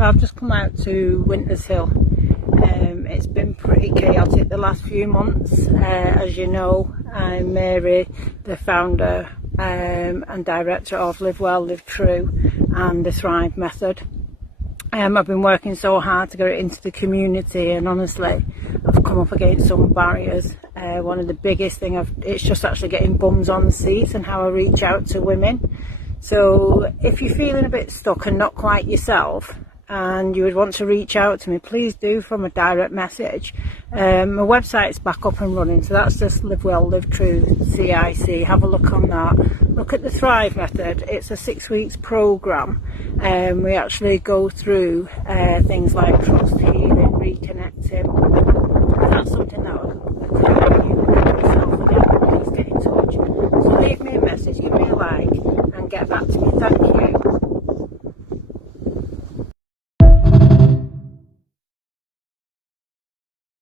So I've just come out to Winters Hill. It's been pretty chaotic the last few months. As you know, I'm Mary, the founder and director of Live Well, Live True and the Thrive Method. I've been working so hard to get it into the community, and honestly I've come up against some barriers. One of the biggest things it's just actually getting bums on seats and how I reach out to women. So if you're feeling a bit stuck and not quite yourself and you would want to reach out to me, please do from a direct message. My website's back up and running, so that's just Live Well, Live True, CIC. Have a look on that. Look at the Thrive Method. It's a 6 weeks program. We actually go through things like trust, healing, reconnecting. If that's something that will help you with yourself again, please get in touch. So leave me a message, give me a like and get back to me. Thank you.